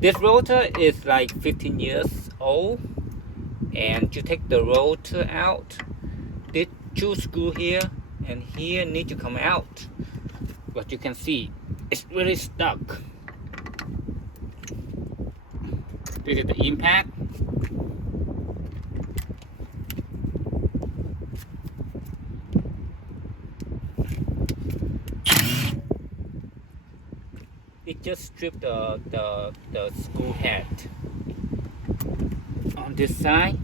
This rotor is like 15 years old, and to take the rotor out, this two screw here and here need to come out. But you can see it's really stuck. This is the impact. It just stripped the screw head on this side.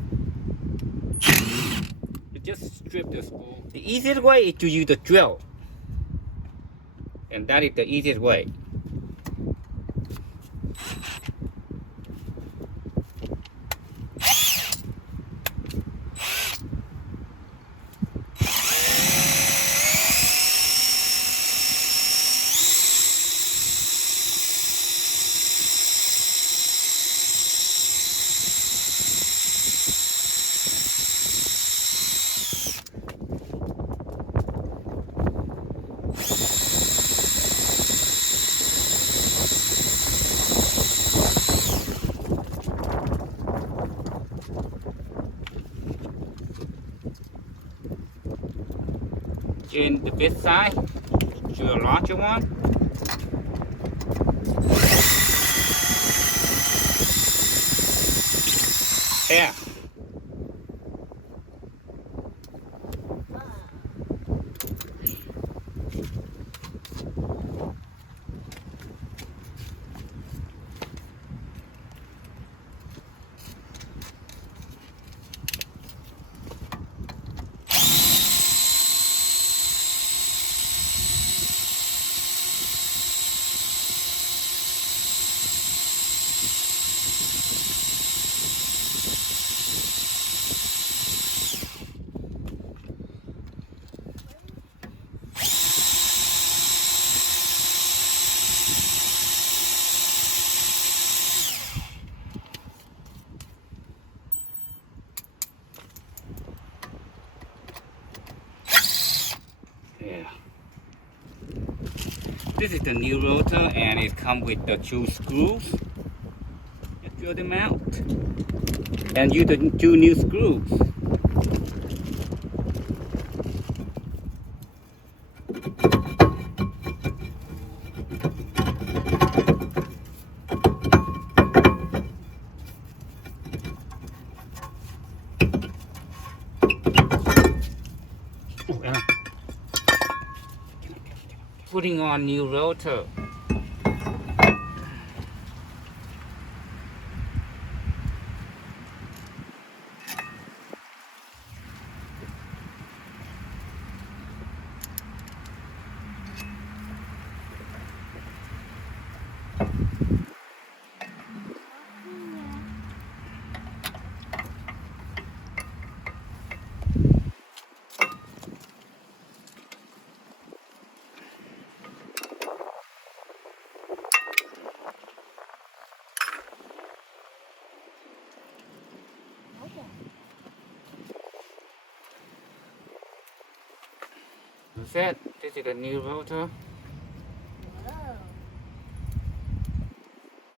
It just stripped the screw. The easiest way is to use the drill, and that is the easiest way. In the bit side to a larger one. Yeah. Yeah. This is the new rotor, and it comes with the two screws. Just drill them out, and use the two new screws. Oh, yeah. Putting on new rotor. That's it. This is the new rotor.